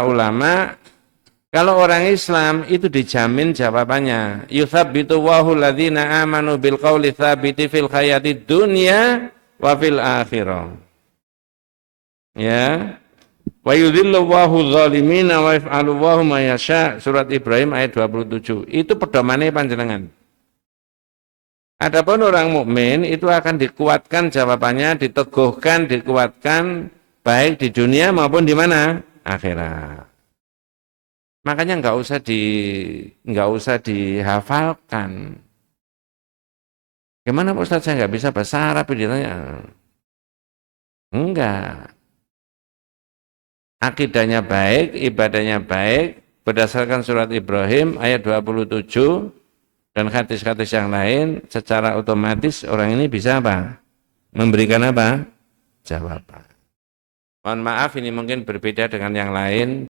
ulama, kalau orang Islam itu dijamin jawabannya. Yuthabbitu Allahu alladzina amanu bil qauli tsabiti fil hayatid dunya wa fil akhirah. Ya. Wa yudhillu Allahu dzalimina wa yaf'alu Allahu ma yasha. Surat Ibrahim ayat 27. Itu pedomane panjenengan. Adapun orang mukmin itu akan dikuatkan jawabannya, diteguhkan, dikuatkan baik di dunia maupun di mana? Akhirat. Makanya nggak usah dihafalkan. Gimana Pak Ustaz, saya nggak bisa bahasa Arab, ditanya. Enggak. Akidahnya baik, ibadahnya baik, berdasarkan surat Ibrahim ayat 27 dan hadis-hadis yang lain, secara otomatis orang ini bisa apa? Memberikan apa? Jawaban. Mohon maaf, ini mungkin berbeda dengan yang lain.